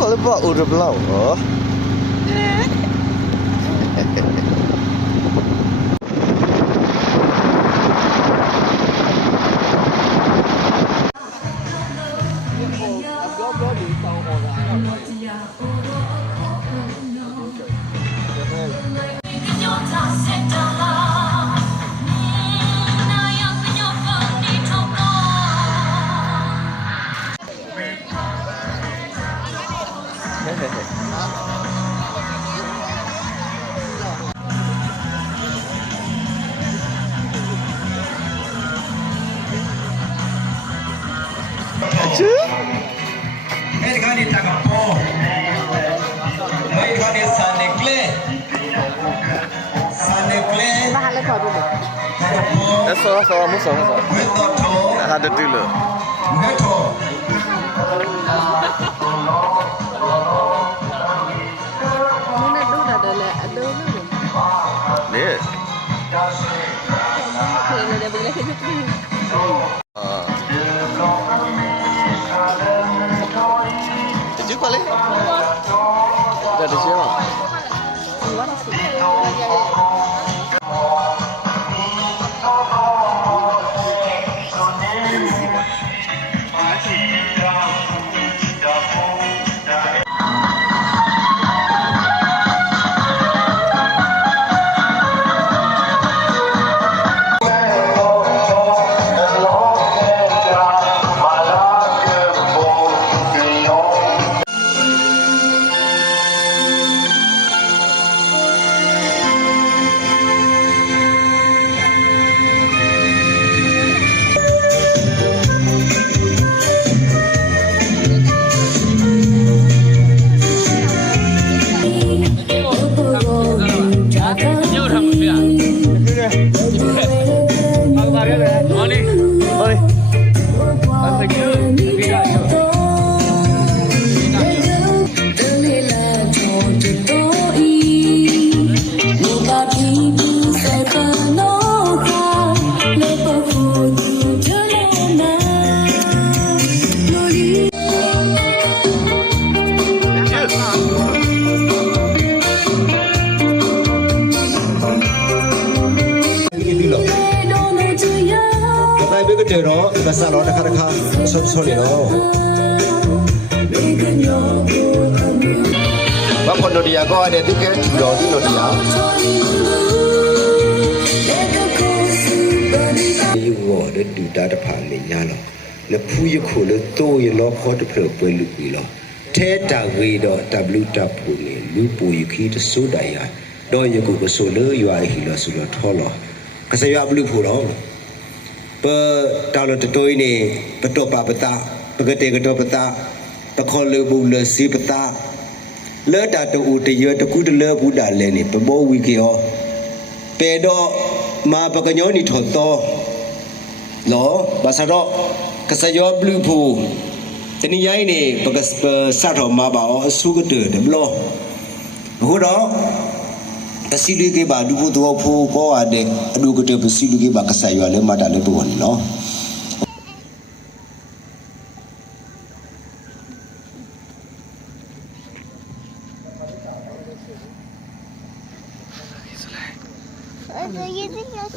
Kalau bawa udah belau, oh. Ini kan di Tagapo. Ini kan di Sanekle. Sanekle. So, musuh. Metoto. Ada dulu. Meto. Mana dulu ada le, ada dulu. Ni. Kalau dia boleh hidup ni. Tujuh kali. Dah ada siapa? Luar sih. Besar loh, dekat-dekat, sorry loh. Bapak Nodia, kau ada tiket jual di Nodia. Ini gua ada di dalam paling loh. Lepas itu kalau tu yang lo kau tu perlu lo. Teta gado tablu tapu ni lupu yuki tu sudah ya. Doa yang gua solo yuari hilo sudah tholo. Kesaya belu pulau. Kalau tentu ini betul peta, begitu betul peta, tekol lebu lesi peta, le datu utiya teku le buda le ni pembawa wikio, pedo ma pakanyo ni thoto, lo basaro kesayo blue pu, teni yai ni pakas pesaro ma bawa sugar de blo, hudo. Kasih ke ba dulu tu apa kau ada aduh kita kasih ke ba kasih ada mada le bukan no.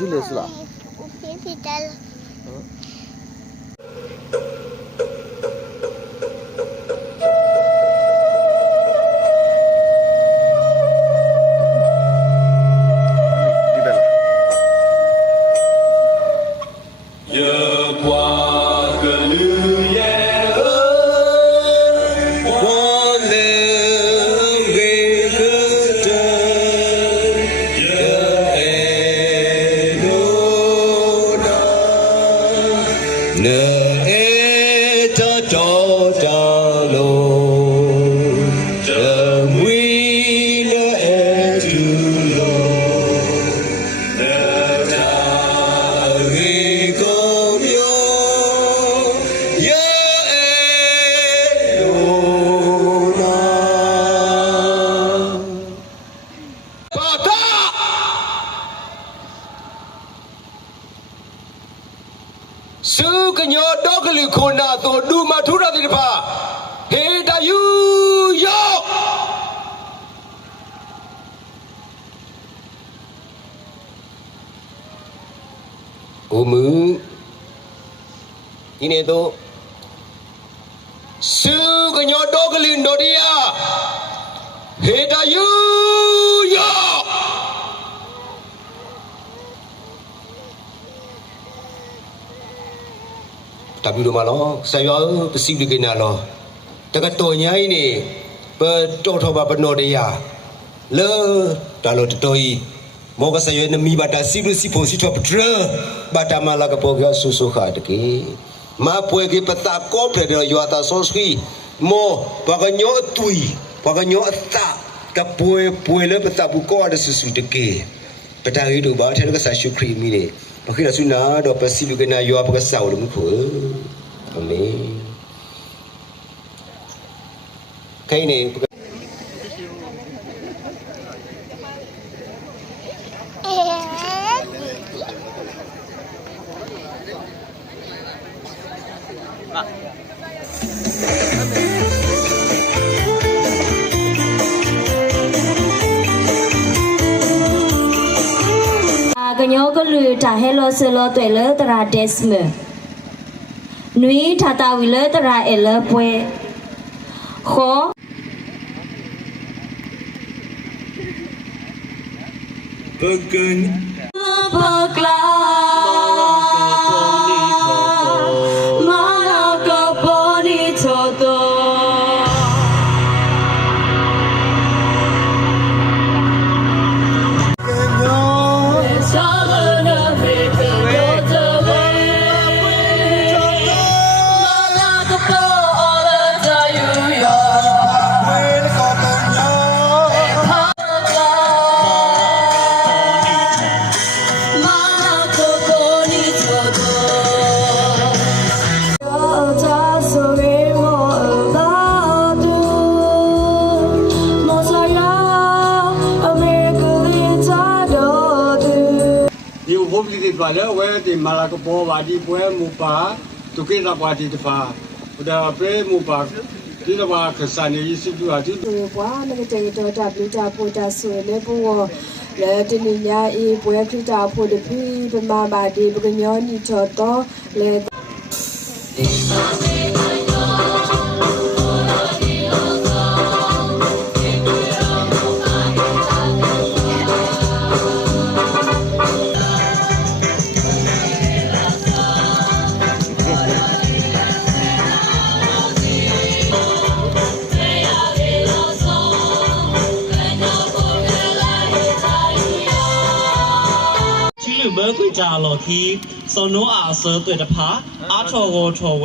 Jules lah. Su kenyo dokli kona to du mathura di pa he da yu ဘုံမူဒီနေ့တော့စုကညောတော့ကလင်တော်ဒီယာဟေတာယူယောတပီတို့မလောဆယောပစီပကိနာလောတကတော်ညာကြီးနေပတော်တော်ပါပနော်တရာလေတာလို့တော်ကြီးမောကဆယောနမီဘာတာစီပစီဖို့စီတော့ပဒရဘာတာမလာကပေါ်ကျော်ဆူဆူခါတကေမာပွေကေပတာကောပရေယောတာဆောစခီမောဘာကညောတူီဘာကညောအတာကပွေလေပတာဘူကောအဒဆူဆူတကေပတာရီတို့ဘာထဲကဆာရှုခရီမီနေဘခိရဆုနာတော့ပစီလူကနာယောပကဆောက်လို့မဖို့အမေခိုင်းနေကညောကလူတာဟဲလောဆလောတွေ့လတရာဒက်စမနွေထတာဝီလတရာအဲလပွဲခောပကန်ပကလာမာလာကပေါ်နီထောတိုပါလေဝဲဒီမာလာကပေါ်ပါဒီပွဲမူပါတုကေတာပါတီတဖာဒါပဲမူပါဒီတော့ပါခစနေစီတူအတူ ဘွာနကတေတော်တာပလူတာပိုတာဆွေလေဘောလေတနညာအေးပွဲခရတာဖို့တဖီပမာပါဒီပကညောနီတော်တော့လေ เมื่อคุยจาหลอทีสโนอาเซอร์ตัวตะพาอาทอโกทอเว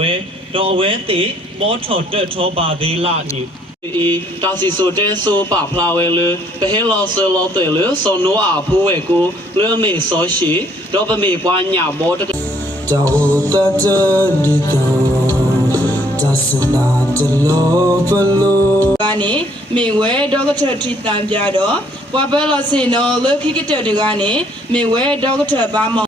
ดอเวติมอทอเตทอบาเดลานิอีตาซิโซเตโซปาพลาเวเลเปเฮลอเซอร์ลอเตเลสโนอาผู้เวกูเลือเมซอชีดอเปเมปวานญาบอตะ เจ้าตาเจดิโตจัสนาจะโลปโล ကနေမင်ဝဲဒေါကတာတီတန်ပြတော့ဘွာဘဲလို့စင်တော့လခိကတဲ့တကနေမင်ဝဲဒေါကတာဘာမော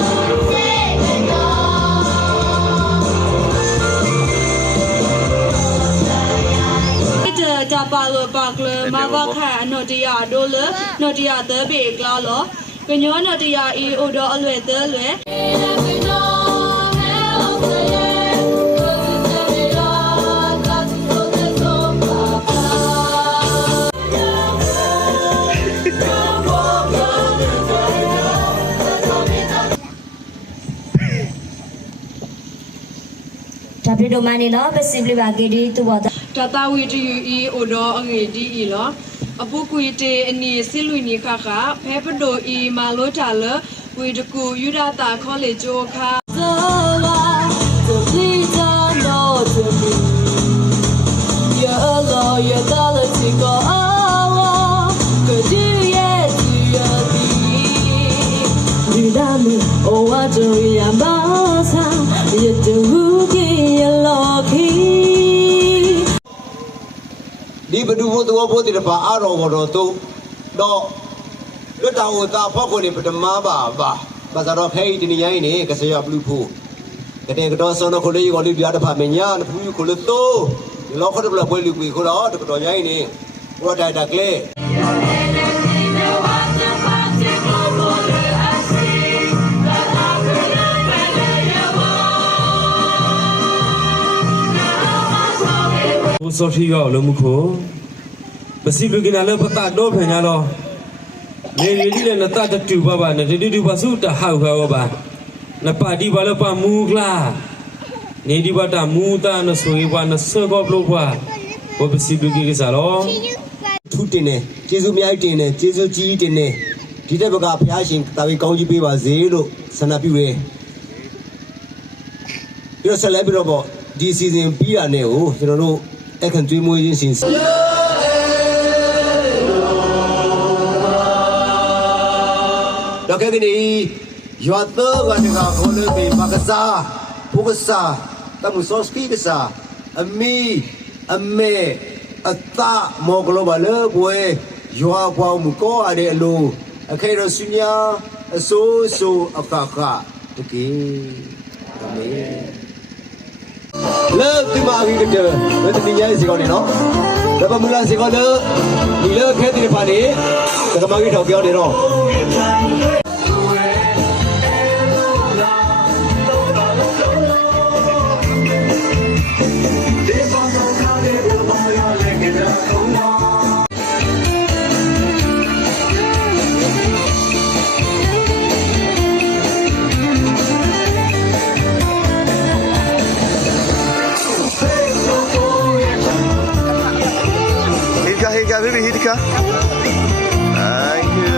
တာပါလပါကလမဘာခါနော်တရာဒိုလနော်တရာတဲ့ဘေကလာလောကညောနော်တရာအီအိုဒေါ်အလွယ်တဲ့လွယ်ဒါပြတော့မနေလောပစီပလီပါကေဒီတူဘော တတဝီတီယူအီအိုဒေါ်အငေဒီအီလောအပုကွေတေအနီဆစ်လူနီခခဖဲပဒိုအီမာလိုတာလဝီတကူယူဒတာခေါ်လေဂျိုခါ Your dollar to go on, could you yet do your deed? You done me, oh, what do you about? You do your lucky. ဒီဘဒူဘတော်ဘောတိတပါအရောဘောတော့တော့လွတ်တော်တာဖောက်ကိုနေပထမပါဘာသာတော့ဖဲဒီနေရိုင်းနေကစရဘလူးဖို့ကတဲ့ကတော့ဆောနခိုလေးကိုလေးပြားတဖာမညာနဖူးကိုလို့တော့လောခတ်ဘလပွဲလူကိုတော့တော်ရိုင်းနေဘောတိုင်တာကလေး What စောထီရောလုံးမှုခိုပစီလူကနာလပတာတော့ဖညာတော့နေရီလေးနဲ့တတတူပါနဲ့တူပါစုတဟောက်ဟောပါနပါဒီပါလပမူကလာနေဒီပါတမူတာနဆိုရပါနဆောကောပလို့ပါဘပစီလူကစားတော့ ထူးတင်တယ်ကျေးဇူးအများကြီးတင်တယ်ကျေးဇူးကြီးတင်တယ်ဒီတက်ဘကဘုရားရှင်တာဝေကောင်းကြီးပေးပါစေလို့ဆန္ဒပြုရဲပြီးတော့ဆက်လက်ပြီးတော့ပေါ့ဒီစီဇန်ပြီးရတဲ့ကိုကျွန်တော်တို့အခန့်ကျွေးမွေးခြင်းရှင်တော့ကဲကနေရွာတော့ကနေကခေါ်လို့ပြီးမကစားဘုကစားတမှုစောစကီကစားအမီအမေအသာမောကလောဘလေဘွေရွာပေါင်းမကောရတဲ့အလိုအခေရဆုညာအစိုးဆိုအခါခတကေအမေလေဒီမာဂီကတဲ့ဘယ်တင်ရဲ့စီကောင်းနေနော်ဒါပမလာစီကောင်းလေဒီလေခဲတိပါနေဒါကမာဂီထောက်ပြောနေတော့Baby, hit the car. Thank you.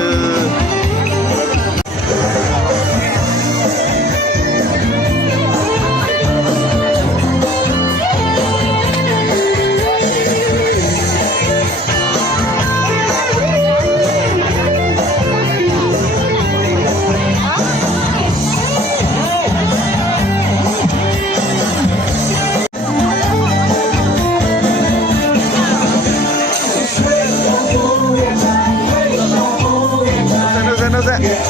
No sé.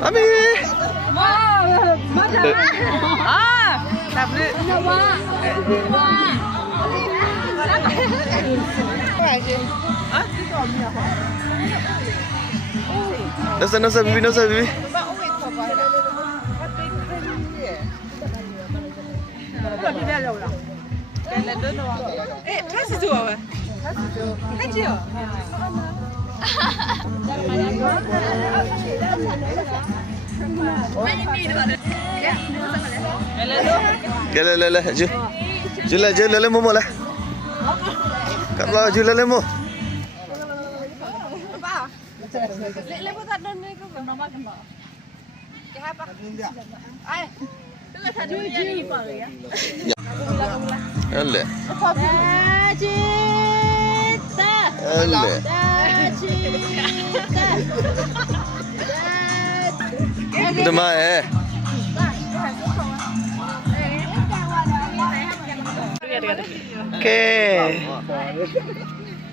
Mami. No sé, Bibi, no sé, Bibi. Le, je le momo le. Kalau je le momo. Demai Okay.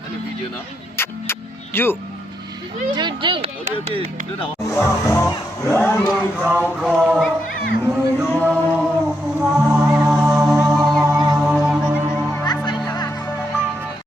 Ada video nak? Ju. Okay. Do dah.